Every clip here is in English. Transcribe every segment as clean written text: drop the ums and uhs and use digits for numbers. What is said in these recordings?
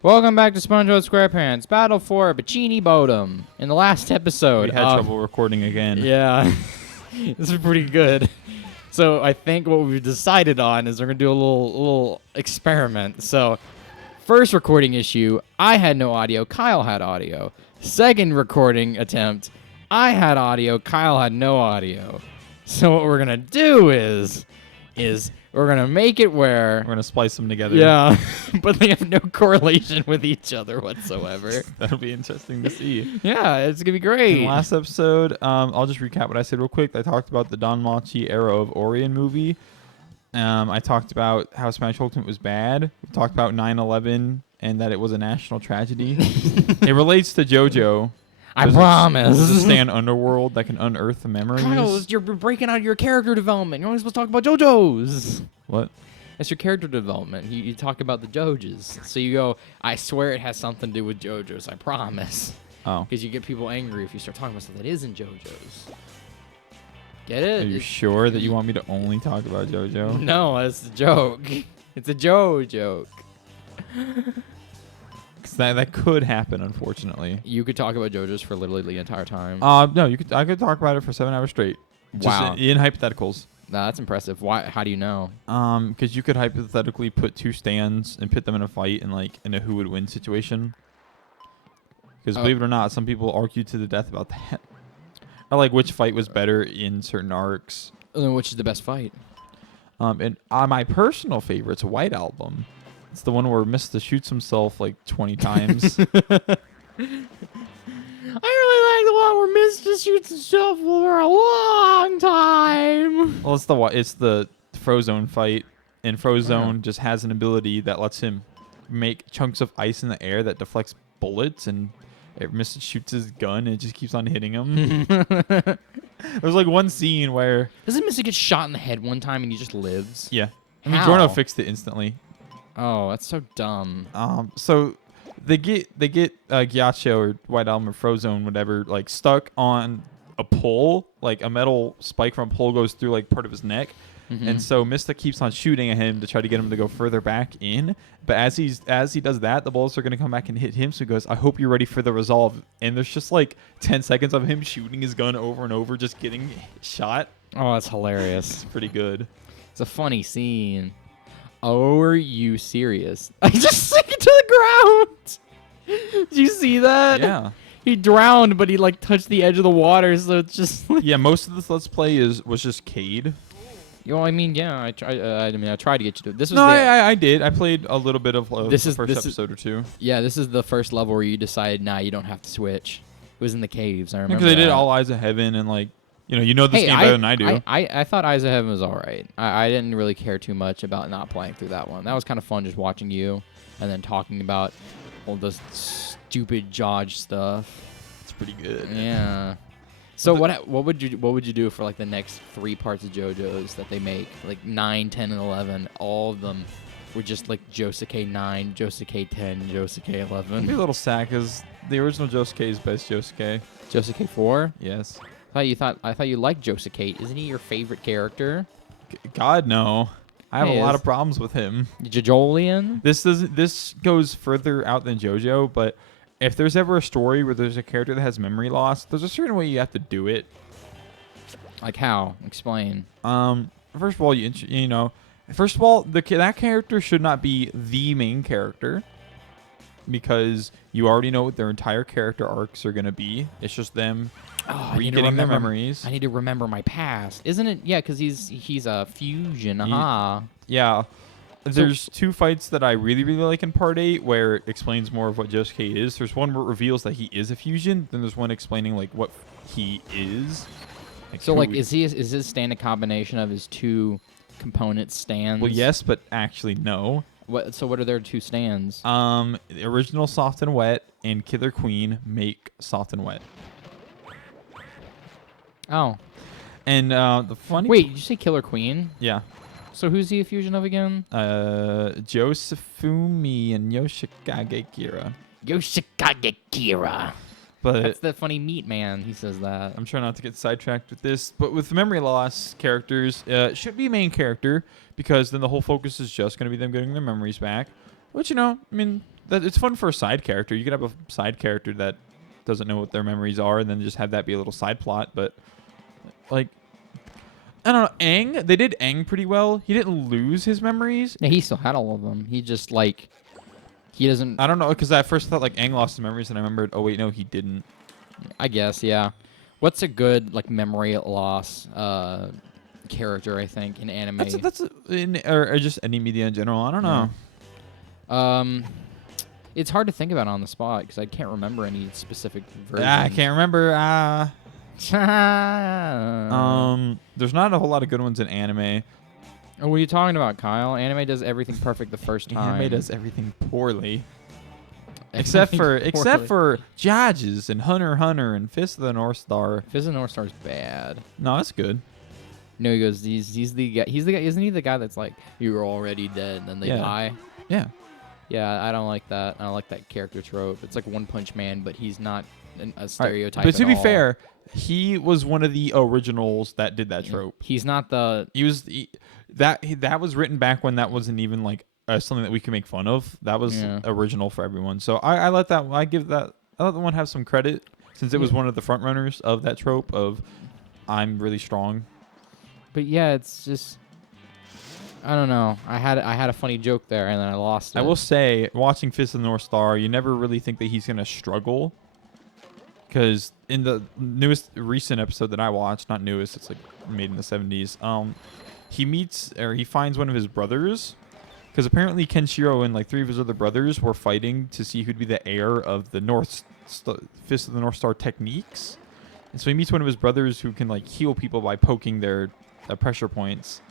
Welcome back to SpongeBob SquarePants Battle for Bikini Bottom. In the last episode, We had trouble recording again. Yeah, this is pretty good. So I think what we've decided on is we're gonna do a little experiment. So first recording issue, I had no audio, Kyle had audio. Second recording attempt, I had audio, Kyle had no audio. So what we're gonna do is we're gonna make it where We're going to splice them together. yeah, but they have no correlation with each other whatsoever. That'll be interesting to see. Yeah, it's gonna be In great. the last episode, I'll just recap what I said real quick. I talked about the Don Machi Era of Orion movie. I talked about how Smash Ultimate was bad. We talked about 9/11 and that it was a national tragedy. It relates to JoJo. I Does promise. it stay in Underworld that can unearth the memories? Kyle, you're breaking out your character development. You're only supposed to talk about JoJo's. What? That's your character development. You talk about the JoJo's. So you go, I swear it has something to do with JoJo's. I promise. Oh. Because you get people angry if you start talking about stuff that isn't JoJo's. Get it? Are you sure that you want me to only talk about JoJo? No, that's a joke. It's a Joe joke. Because that could happen, unfortunately. You could talk about JoJo's for literally the entire time. No, I could talk about it for 7 hours straight. Wow. Just in hypotheticals. Nah, that's impressive. Why? How do you know? Because you could hypothetically put two stands and pit them in a fight in a who would win situation. Because believe it or not, some people argue to the death about that. Or like which fight was better in certain arcs. Which is the best fight? And my personal favorite's White Album. It's the one where Mista shoots himself like 20 times. I really like the one where Mista shoots himself for a long time. Well, it's the Frozone fight, and Frozone just has an ability that lets him make chunks of ice in the air that deflects bullets, and Mista shoots his gun and it just keeps on hitting him. There's like one scene where Doesn't Mista get shot in the head one time and he just lives? yeah, I mean How? Giorno fixed it instantly. Oh, that's so dumb. So they get Ghiaccio or White Album or Frozone, whatever, like stuck on a pole, like a metal spike from a pole goes through like part of his neck. And so Mista keeps on shooting at him to try to get him to go further back in. But as he does that, the bullets are going to come back and hit him. So he goes, I hope you're ready for the resolve. And there's just like 10 seconds of him shooting his gun over and over, just getting shot. Oh, that's hilarious. It's pretty good. It's a funny scene. Oh, are you serious? I just sank to the ground. Did you see that? Yeah. He drowned, but he like touched the edge of the water, so it's just like... Yeah, most of this Let's Play was just Cade. Well, I mean, yeah, I tried to get you to. This was No, the, I did. I played a little bit of This the is- first this is- episode or two. Yeah, this is the first level where you decided, nah, you don't have to switch. It was in the caves. I remember. Because they did that. All Eyes of Heaven and like, you know this Hey, game better than I do. I thought Eyes of Heaven was all right. I didn't really care too much about not playing through that one. That was kind of fun just watching you and then talking about all this stupid Jodge stuff. It's pretty good. Yeah. So what would you do for like the next 3 parts of JoJo's that they make? Like 9, 10, and 11. All of them were just like Josuke 9, Josuke 10, Josuke Maybe a 11. little sad because the original Josuke is best Josuke. Josuke 4? Yes. I thought you liked Josuke. Isn't he your favorite character? God no. I have He a lot is. of problems with him. Jojolian? This goes further out than JoJo, but if there's ever a story where there's a character that has memory loss, there's a certain way you have to do it. Like how? Explain. First of all, that character should not be the main character because you already know what their entire character arcs are going to be. It's just them getting their memories. I need to remember my past. Isn't it? Yeah, because he's a fusion. Aha. Yeah. There's 2 fights that I really, really like in Part 8 where it explains more of what Josuke is. There's one where it reveals that he is a fusion. Then there's one explaining like what he is. So like, is his stand a combination of his 2 component stands? Well, yes, but actually no. So what are their 2 stands? The original Soft and Wet and Killer Queen make Soft and Wet. Oh. And the funny... Wait, did you say Killer Queen? Yeah. So who's he a fusion of again? Josefumi and Yoshikage Kira. Yoshikage Kira. But That's the funny meat man. He says that. I'm trying not to get sidetracked with this. But with memory loss characters, should be main character because then the whole focus is just going to be them getting their memories back. Which, I mean, that it's fun for a side character. You could have a side character that doesn't know what their memories are, and then just have that be a little side plot. But like, I don't know, Aang. They did Aang pretty well. He didn't lose his memories. Yeah, he still had all of them. He just like he doesn't. I don't know, because I first thought like Aang lost his memories, and I remembered. Oh wait, no, he didn't. I guess, yeah. What's a good like memory loss character? I think in anime. Or just any media in general. I don't know. It's hard to think about on the spot because I can't remember any specific versions. I can't remember. There's not a whole lot of good ones in anime. Oh, what are you talking about, Kyle? Anime does everything perfect the first time. Anime does everything poorly. Except for Judges and Hunter x Hunter and Fist of the North Star. Fist of the North Star is bad. No, that's good. No, he goes. He's the guy. He's the guy. Isn't he the guy that's like you're already dead and then they die? Yeah. Yeah, I don't like that. I don't like that character trope. It's like One Punch Man, but he's not a stereotype. But to be all. fair, he was one of the originals that did that trope. He's not the. That was written back when that wasn't even like something that we can make fun of. That was original for everyone. So I let that. I let the one have some credit since it was one of the front runners of that trope of I'm really strong. But yeah, it's just. I don't know. I had a funny joke there, and then I lost it. I will say, watching Fist of the North Star, you never really think that he's gonna struggle, because in the recent episode that I watched, not newest, it's like made in the 70s. He finds one of his brothers, because apparently Kenshiro and like 3 of his other brothers were fighting to see who'd be the heir of the Fist of the North Star techniques, and so he meets one of his brothers who can like heal people by poking their pressure points.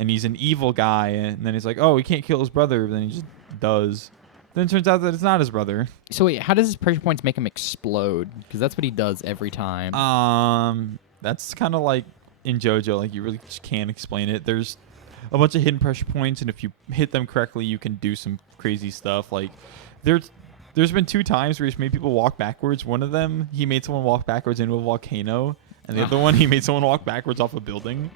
And he's an evil guy, and then he's like, oh, he can't kill his brother, but then he just does. Then it turns out that it's not his brother. So wait, how does his pressure points make him explode? Because that's what he does every time. That's kind of like in JoJo, like you really just can't explain it. There's a bunch of hidden pressure points, and if you hit them correctly, you can do some crazy stuff. Like there's been 2 times where he's made people walk backwards. One of them, he made someone walk backwards into a volcano, and the other one, he made someone walk backwards off a building.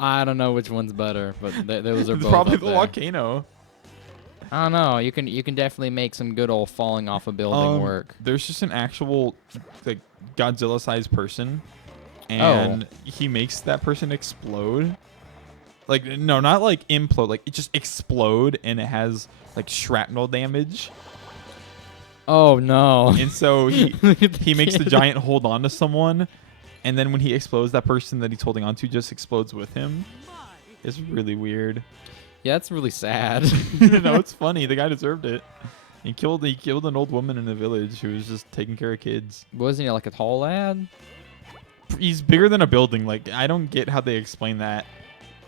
I don't know which one's better, but those are both probably up the there. volcano. I don't know. You can definitely make some good old falling off a building work. There's just an actual like Godzilla-sized person, and he makes that person explode. Like no, not like implode. Like it just explode, and it has like shrapnel damage. Oh no! And so he makes the giant hold on to someone. And then when he explodes, that person that he's holding on to just explodes with him. It's really weird. Yeah, that's really sad. No, it's funny. The guy deserved it. He killed an old woman in a village who was just taking care of kids. Wasn't he like a tall lad? He's bigger than a building. Like I don't get how they explain that.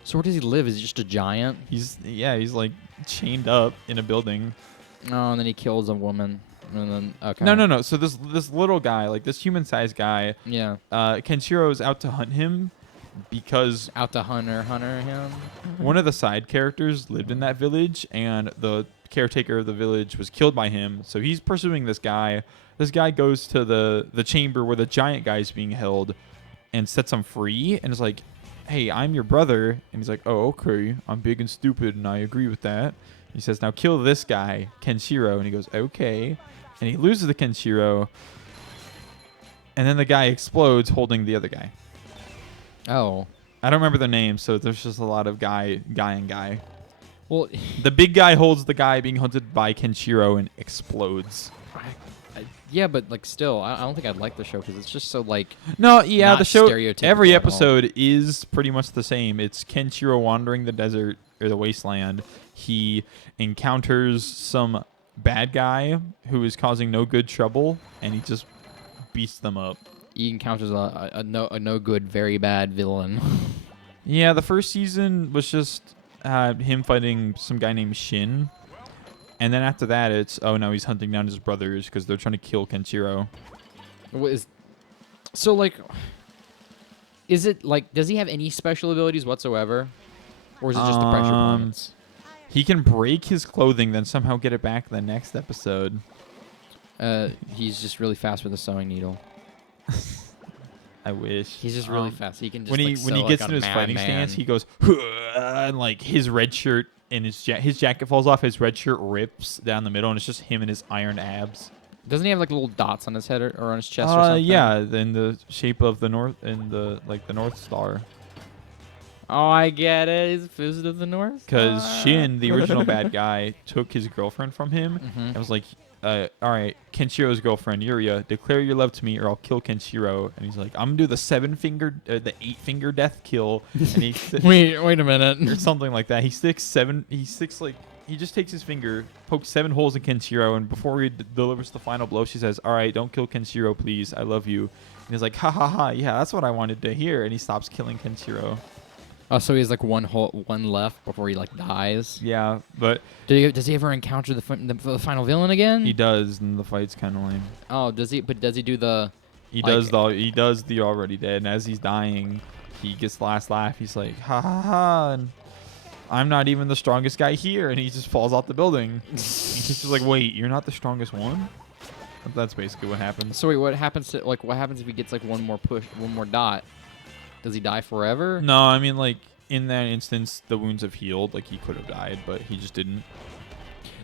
So where does he live? Is he just a giant? He's like chained up in a building. Oh, and then he kills a woman. And then okay. No. So this little guy, like this human-sized guy, Kenshiro's out to hunt him because out to hunter him. One of the side characters lived in that village, and the caretaker of the village was killed by him. So he's pursuing this guy. This guy goes to the chamber where the giant guy is being held, and sets him free, and is like, "Hey, I'm your brother." And he's like, "Oh, okay. I'm big and stupid, and I agree with that." He says, "Now kill this guy, Kenshiro." And he goes, "Okay." And he loses the Kenshiro. And then the guy explodes holding the other guy. Oh. I don't remember the name, so there's just a lot of guy. Well, the big guy holds the guy being hunted by Kenshiro and explodes. Yeah, but like still, I don't think I'd like the show because it's just so like. No, yeah, the show. Stereotypical Every episode is pretty much the same. It's Kenshiro wandering the desert or the wasteland. He encounters some bad guy who is causing no good trouble, and he just beats them up. He encounters a no good, very bad villain. Yeah, the first season was just him fighting some guy named Shin. And then after that, it's, oh no, he's hunting down his brothers because they're trying to kill Kenshiro. So, like, is it, like, does he have any special abilities whatsoever? Or is it just the pressure points? He can break his clothing, then somehow get it back in the next episode. He's just really fast with a sewing needle. I wish. He's just really fast. He can just when he gets into his fighting stance, he goes, "Huh," and like his red shirt and his jacket falls off. His red shirt rips down the middle, and it's just him and his iron abs. Doesn't he have like little dots on his head or on his chest or something? Yeah, in the shape of the north, in the like the North Star. Oh, I get it. He's Visit of the North. Because Star. Shin, the original bad guy, took his girlfriend from him and was like, all right, Kenshiro's girlfriend, Yuria, declare your love to me or I'll kill Kenshiro. And he's like, I'm going to do the 8-finger death kill. And he wait a minute. or something like that. He just takes his finger, pokes 7 holes in Kenshiro, and before he delivers the final blow, she says, all right, don't kill Kenshiro, please. I love you. And he's like, ha ha ha, yeah, that's what I wanted to hear. And he stops killing Kenshiro. Oh, so he has like one left before he like dies. Yeah, but Does he ever encounter the final villain again? he does, and the fight's kind of lame. Oh, does he? But does he do the? He like, does the already dead, and as he's dying, he gets the last laugh. He's like, ha ha ha, and I'm not even the strongest guy here, and he just falls off the building. He's just like, wait, you're not the strongest one? That's basically what happens. So wait, what happens if he gets like one more dot? Does he die forever? No, I mean, like, in that instance, the wounds have healed. Like, he could have died, but he just didn't.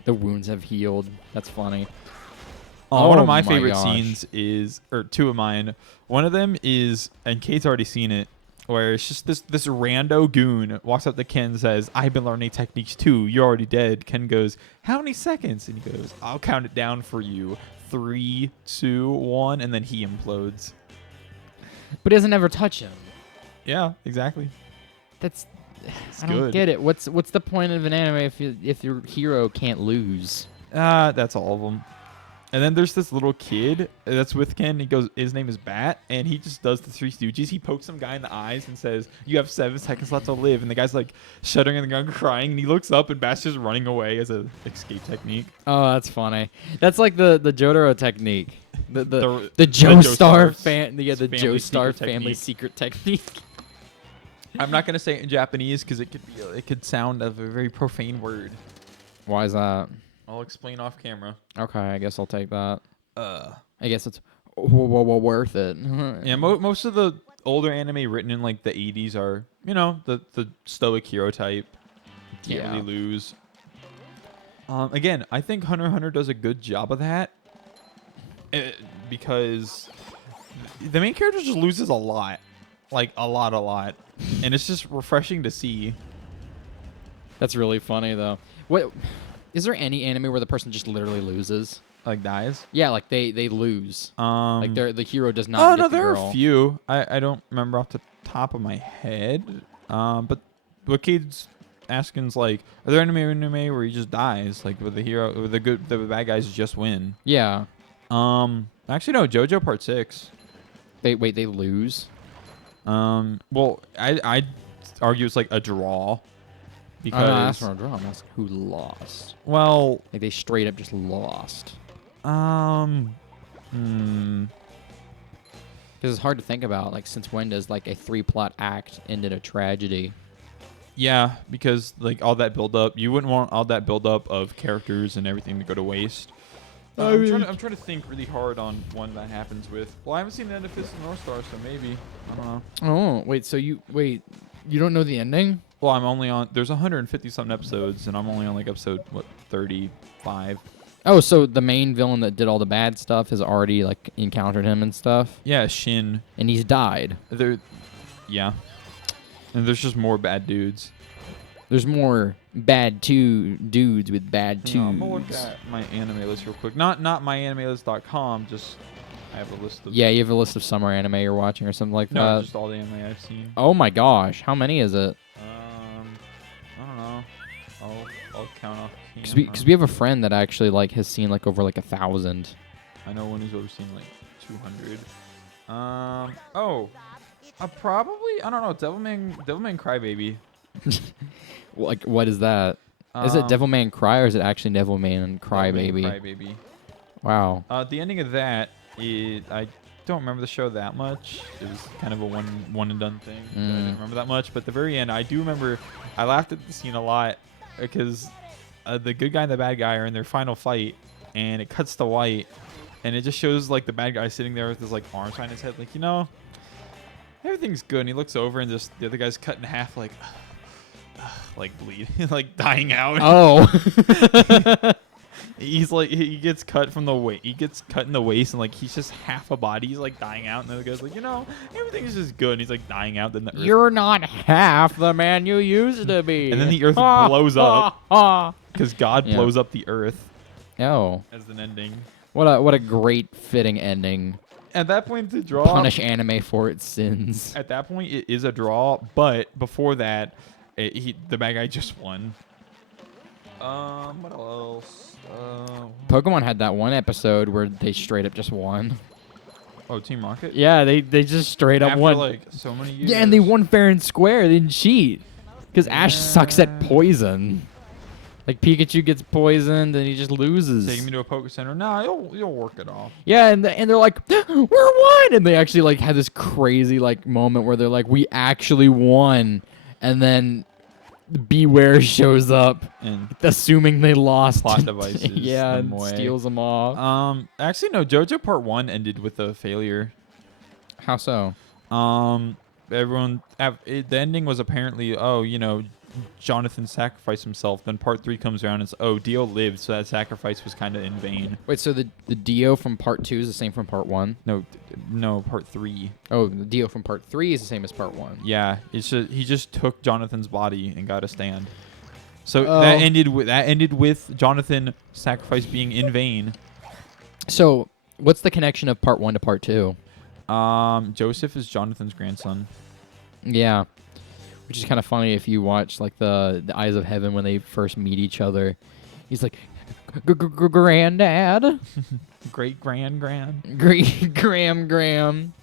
The wounds have healed. That's funny. One of my my favorite gosh. scenes is, or two of mine. One of them is, and Kate's already seen it, where it's just this rando goon walks up to Ken and says, I've been learning techniques too. You're already dead. Ken goes, how many seconds? And he goes, I'll count it down for you. 3, 2, 1, and then he implodes. But he doesn't ever touch him. Yeah, exactly. That's. It's I don't good. get it. What's the point of an anime if your hero can't lose? That's all of them. And then there's this little kid that's with Ken. He goes, his name is Bat, and he just does the Three Stooges. He pokes some guy in the eyes and says, you have 7 seconds left to live. And the guy's like shuddering in the ground, crying. And he looks up, and Bat's just running away as a escape technique. Oh, that's funny. That's like the Jotaro technique. The The Joestar Joestar the family Joestar secret family technique. secret technique. I'm not gonna say it in Japanese because it could sound of a very profane word. Why is that? I'll explain off camera. Okay, I guess I'll take that. I guess it's worth it. Yeah, most of the older anime written in like the 80s are, the stoic hero type. Can't Yeah. really lose. Again, I think Hunter x Hunter does a good job of that because the main character just loses a lot. Like, a lot. And it's just refreshing to see. That's really funny though. What is there any anime where the person just literally loses? Like, dies. Yeah, like they lose. Like the hero does not. Oh, get no, the there girl. are a few. I don't remember off the top of my head. But what Kate's asking is like, are there anime where he just dies? Like, where the hero, where the bad guys just win? Yeah. Actually, no. JoJo Part 6. They lose. Well, I'd argue it's like a draw. Because No, that's not a draw. That's who lost. well, Like they straight up just lost. hmm. Because it's hard to think about. Like, since when does like a 3-plot act end in a tragedy? Yeah, because like all that build up, you wouldn't want all that build up of characters and everything to go to waste. I'm trying to think really hard on one that happens with. Well, I haven't seen the end of Fist of the North Star, so maybe. I don't know. Oh, wait. So you don't know the ending? Well, I'm only on. There's 150 something episodes, and I'm only on like episode 35. Oh, so the main villain that did all the bad stuff has already like encountered him and stuff, Yeah, Shin. and he's died. Yeah. And there's just more bad dudes. There's more bad dudes with bad Hang on, I'm gonna twos. look at my anime list real quick. Not myanimelist.com. Just I have a list of. Yeah, you have a list of summer anime you're watching or something like No, that. just all the anime I've seen. Oh my gosh, how many is it? I don't know. I'll count off. Because we have a friend that actually like has seen like over like 1,000. I know one who's overseen like 200. Probably I don't know. Devilman Crybaby. Like, what is that? Is it Devilman Cry or is it actually Devilman Crybaby? Crybaby. Wow. The ending of that is I don't remember the show that much. It was kind of a one and done thing. I didn't remember that much, but the very end, I do remember. I laughed at the scene a lot because the good guy and the bad guy are in their final fight, and it cuts to white, and it just shows like the bad guy sitting there with his like arms behind his head, like everything's good. And he looks over, and just the other guy's cut in half, like like bleeding, like dying out. Oh. He's like he gets cut from the waist. He gets cut in the waist, and like he's just half a body. He's like dying out, and then the guy's like, everything is just good. And he's like dying out. Then the earth, You're not half the man you used to be. and then the earth blows up because God blows up the earth Oh. as an ending. What a great fitting ending. At that point, the draw. Punish anime for its sins. At that point, it is a draw. But before that, the bad guy just won. What else? Pokemon had that one episode where they straight up just won. Oh, Team Rocket? Yeah, they just straight up After won. like so many years. Yeah, and they won fair and square. They didn't cheat. Because Ash sucks at poison. Like Pikachu gets poisoned and he just loses. Take me to a Poke Center. Nah, you'll work it off. Yeah, and they're like, we're won! And they actually like had this crazy like moment where they're like, we actually won. And then Beware shows up, And assuming they lost. plot devices. Yeah, them and away. steals them off. Actually, no. JoJo Part 1 ended with a failure. How so? The ending was apparently, Jonathan sacrificed himself. Then Part 3 comes around and it's, Dio lived, so that sacrifice was kind of in vain. Wait, so the Dio from part 2 is the same from part 1? No, Part 3. Oh, the Dio from part 3 is the same as part 1. Yeah, it's just he just took Jonathan's body and got a stand. So that ended with Jonathan sacrifice being in vain. So, what's the connection of part 1 to part 2? Joseph is Jonathan's grandson. Yeah. Which is kind of funny if you watch like the Eyes of Heaven when they first meet each other. He's like, Granddad. Great grand. Graham.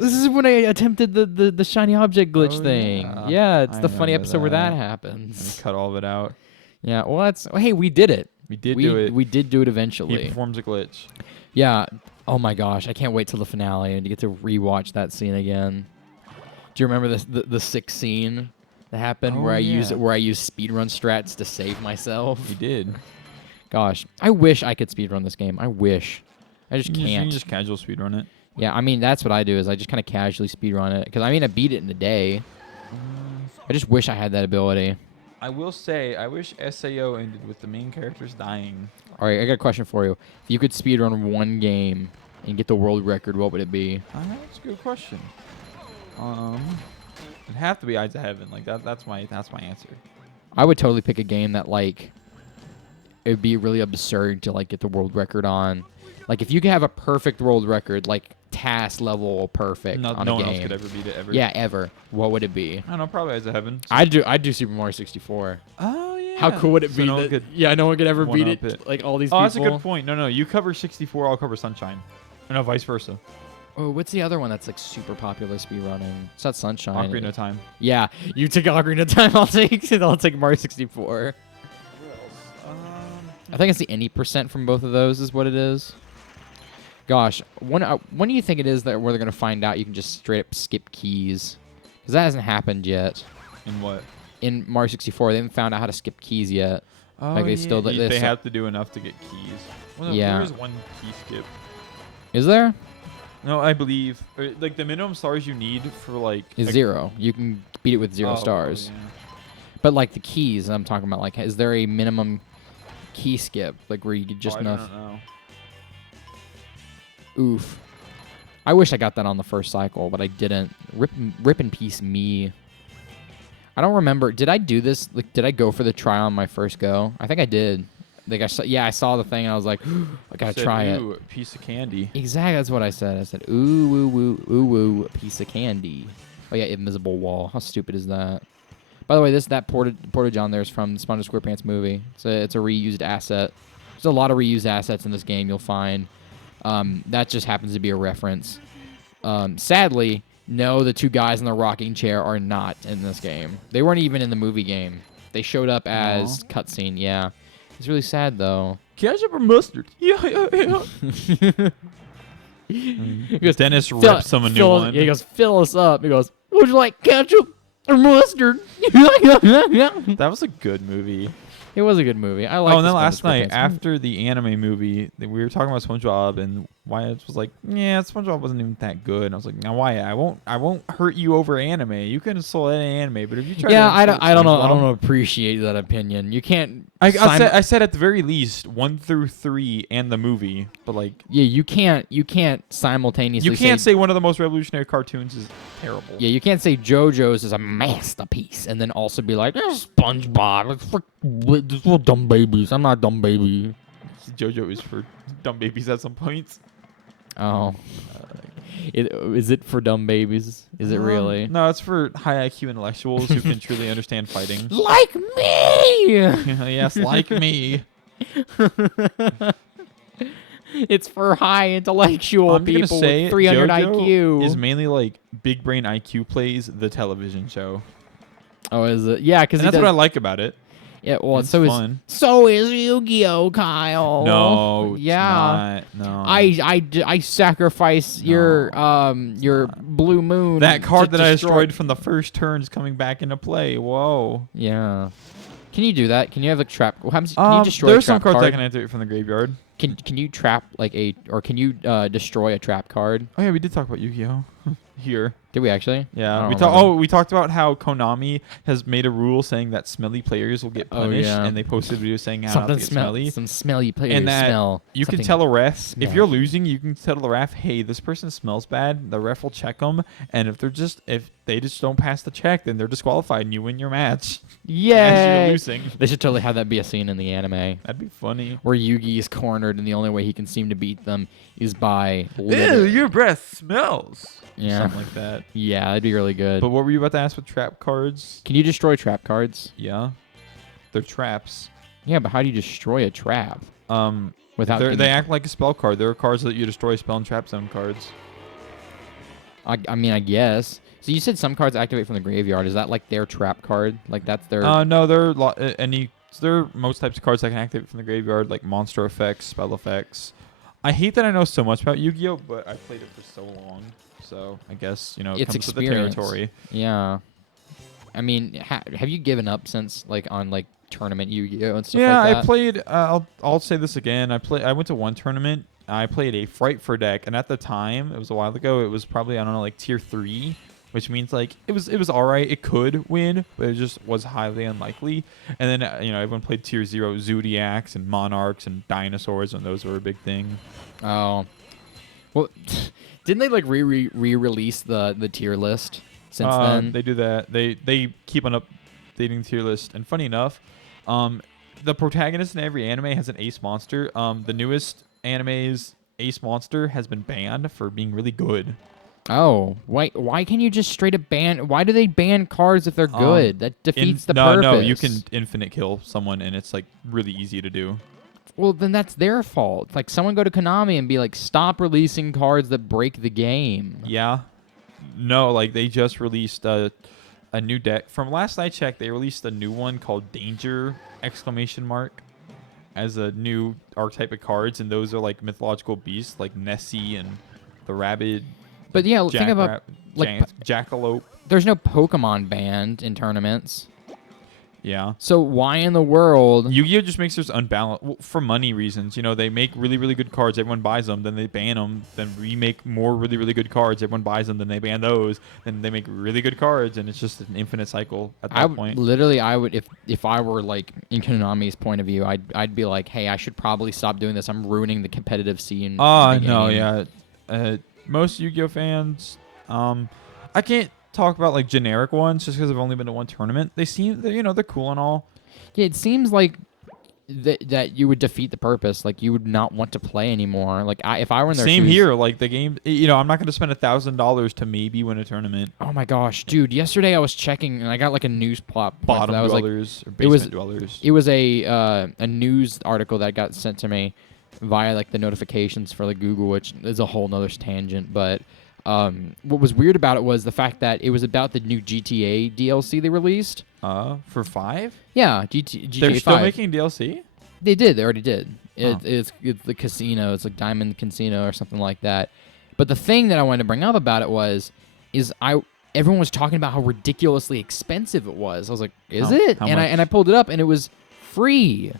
This is when I attempted the shiny object glitch thing. Yeah, it's I the funny remember episode where that that. happens. And cut all of it out. Yeah, well, hey, we did it. We did do it. We did do it He eventually. performs a glitch. Yeah. Oh my gosh, I can't wait till the finale and to get to rewatch that scene again. Do you remember the sick scene that happened where I used speedrun strats to save myself? He did. Gosh, I wish I could speedrun this game. I wish. I just You can't. can just casual speedrun it. Yeah, I mean that's what I do is I just kind of casually speedrun it because I mean I beat it in a day. I just wish I had that ability. I will say, I wish SAO ended with the main characters dying. All right, I got a question for you. If you could speedrun one game and get the world record, what would it be? That's a good question. It'd have to be Eyes of Heaven. Like that's my answer. I would totally pick a game that like it would be really absurd to like get the world record on. Like if you could have a perfect world record, like task level perfect No on one a game. else could ever beat it ever. Yeah, ever. What would it be? I don't know. Probably Eyes of Heaven. I'd do Super Mario 64. Oh yeah. How cool would it So be? no one that, could yeah, no one could ever beat one-up it. Like all these Oh, people. that's a good point. No, you cover 64, I'll cover Sunshine. Or no, vice versa. Oh, what's the other one that's like super popular speedrunning? It's not Sunshine. Ocarina of Time. Yeah, you took Ocarina of Time. I'll take Mario 64. I think it's the any percent from both of those is what it is. Gosh, when do you think it is that where they're gonna find out you can just straight up skip keys? Because that hasn't happened yet. In what? In Mario 64, they haven't found out how to skip keys yet. Oh, Like, they yeah. still- they they still- have to do enough to get keys. Well, no, Yeah. there is one key skip. Is there? No, I believe like the minimum stars you need for like Is a- 0. You can beat it with 0 stars. yeah. But like the keys, I'm talking about. Like, is there a minimum key skip, like where you get just I enough? don't know. Oof. I wish I got that on the first cycle, but I didn't. Rip in peace me. I don't remember. Did I do this? Like, did I go for the try on my first go? I think I did. Like, I saw the thing and I was like, I gotta Said, try it. "Ooh, a piece of candy." Exactly, that's what I said. I said, ooh, woo, woo, ooh, woo, a piece of candy. Oh yeah, invisible wall. How stupid is that? By the way, that portage on there is from the SpongeBob SquarePants movie. It's a reused asset. There's a lot of reused assets in this game. You'll find. That just happens to be a reference. Sadly, no, the two guys in the rocking chair are not in this game. They weren't even in the movie game. They showed up as cutscene. Yeah, it's really sad though. Ketchup or mustard? Yeah. He goes, Dennis rips him a new one. Yeah, he goes, fill us up. He goes, would you like ketchup or mustard? It That was a good movie. was a good movie. I like. And then last night after the anime movie, we were talking about SpongeBob, and Wyatt was like, yeah, SpongeBob wasn't even that good. And I was like, now Wyatt, I won't hurt you over anime. You can insult any anime, but if you try Yeah, to I don't know. I SpongeBob- don't appreciate that opinion. You can't. I said at the very least 1 through 3 and the movie, but like Yeah, you can't simultaneously. you can't say one of the most revolutionary cartoons is terrible. Yeah, you can't say JoJo's is a masterpiece and then also be like, SpongeBob, it's for dumb babies. I'm not a dumb baby. JoJo is for dumb babies at some points. Oh. Is it for dumb babies? Is it really? No, it's for high IQ intellectuals who can truly understand fighting. Like me! Yes, like me. It's for high intellectual I'm gonna people say with 300 JoJo IQ. is mainly like Big Brain IQ plays the television show. Oh, is it? Yeah, because And that's what I like about it. Yeah, well, It's so fun. is Yu-Gi-Oh, Kyle. No, it's yeah. not. No. I sacrifice your blue moon. that card to that I destroy- destroyed from the first turn is coming back into play. Whoa. Yeah. Can you do that? Can you have a trap? What happens? Can you destroy there's a trap some cards card? I can activate from the graveyard. Can you trap can you destroy a trap card? Oh yeah, we did talk about Yu-Gi-Oh here. Did we actually? I Yeah, don't we remember. we talked about how Konami has made a rule saying that smelly players will get Oh, punished, yeah. and they posted a video saying how Something not to get smelly. Some smelly players And that smell. you can something tell a ref if you're smelly. losing, you can tell the ref, hey, this person smells bad. The ref will check them, and if they just don't pass the check, then they're disqualified, and you win your match. As Yay! you're losing. They should totally have that be a scene in the anime That'd be funny. where Yugi is cornered and the only way he can seem to beat them is by your breath smells. Yeah. Something like that. Yeah, that'd be really good. But what were you about to ask with trap cards? Can you destroy trap cards? Yeah, they're traps. Yeah, but how do you destroy a trap without? They act like a spell card. There are cards that you destroy, spell and trap zone cards. I mean, I guess. So you said some cards activate from the graveyard. Is that like their trap card? Like that's their? No, there are most types of cards that can activate from the graveyard, like monster effects, spell effects. I hate that I know so much about Yu-Gi-Oh, but I played it for so long, so I guess it It's comes with the experience. territory. Yeah. I mean, have you given up since on tournament Yu-Gi-Oh and stuff Yeah, like that? I played. I'll say this again. I went to one tournament. I played a Fright for deck, and at the time, it was a while ago. It was probably, I don't know, like tier 3, which means like it was all right. It could win, but it just was highly unlikely. And then everyone played tier 0 Zodiacs and Monarchs and Dinosaurs, and those were a big thing. Oh. Well, didn't they re-release the tier list since then? They do that. They keep on updating the tier list. And funny enough, the protagonist in every anime has an ace monster. The newest anime's ace monster has been banned for being really good. Oh, why can you just straight up ban? Why do they ban cards if they're good? That defeats the purpose. No, you can infinite kill someone, and it's like really easy to do. Well, then that's their fault. Like someone go to Konami and be like, stop releasing cards that break the game. Yeah. No, like they just released a new deck. From last I checked, they released a new one called Danger ! As a new archetype of cards, and those are like mythological beasts like Nessie and the rabbit. But yeah, think about Jackalope. there's no Pokemon banned in tournaments. Yeah. So why in the world? Yu-Gi-Oh just makes this unbalanced for money reasons. They make really, really good cards. Everyone buys them. Then they ban them. Then we make more really, really good cards. Everyone buys them. Then they ban those. Then they make really good cards, and it's just an infinite cycle at that point. I would if I were like in Konami's point of view, I'd be like, hey, I should probably stop doing this. I'm ruining the competitive scene. Oh no, yeah. Most Yu-Gi-Oh fans, I can't talk about like generic ones just because I've only been to one tournament. They seem, they're cool and all. Yeah, it seems like that you would defeat the purpose. Like you would not want to play anymore. Like if I were in their Same shoes, here. Like the game, I'm not going to spend $1,000 to maybe win a tournament. Oh my gosh, dude! Yesterday I was checking and I got like a news plot. Bottom that was dwellers or it was- basement dwellers. It was a news article that got sent to me via like the notifications for like Google, which is a whole nother tangent. But what was weird about it was the fact that it was about the new GTA DLC they released. For 5? Yeah, GTA They're 5. still making DLC? They did. They already did. Huh. It's the casino. It's like Diamond Casino or something like that. But the thing that I wanted to bring up about it everyone was talking about how ridiculously expensive it was. I was like, is it? How And much? I pulled it up and it was free.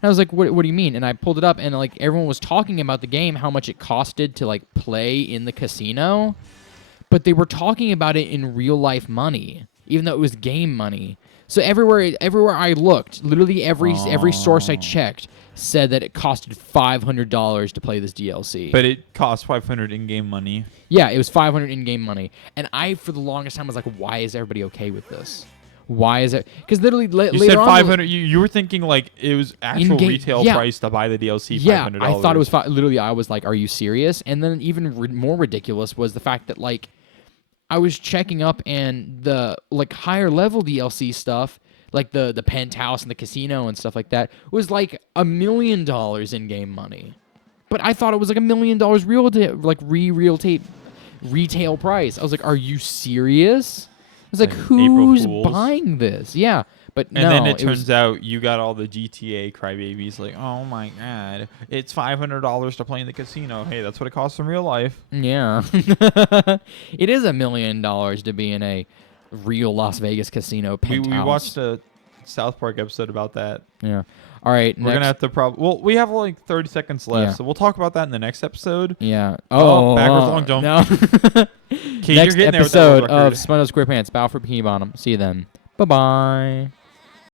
And I was like, what do you mean? And I pulled it up, and like everyone was talking about the game, how much it costed to like play in the casino, but they were talking about it in real life money, even though it was game money. So everywhere I looked, literally every source I checked said that it costed $500 to play this DLC. But it cost 500 in-game money. Yeah, it was 500 in-game money, and I for the longest time was like, why is everybody okay with this? Why is it? Because literally You later said on, 500. You were thinking like it was actual in-game- retail yeah. price to buy the DLC. Yeah, $500. I thought it was literally. I was like, "Are you serious?" And then even more ridiculous was the fact that like I was checking up, and the like higher level DLC stuff, like the penthouse and the casino and stuff like that, was like $1 million in game money. But I thought it was like $1 million retail price. I was like, "Are you serious?" I was like, Like April "Who's Fools. buying this?" Yeah, but And no, then it was- turns out you got all the GTA crybabies like, oh my god, it's $500 to play in the casino. Hey, that's what it costs in real life. Yeah. It is $1 million to be in a real Las Vegas casino penthouse. We watched a South Park episode about that. Yeah. All right. We're gonna have to well, we have like 30 seconds left, Yeah. so we'll talk about that in the next episode. Yeah. Oh, backwards long jump. No. Okay, you're Next getting there with that episode world of record. SpongeBob SquarePants Battle for Bikini Bottom. See you then. Bye-bye.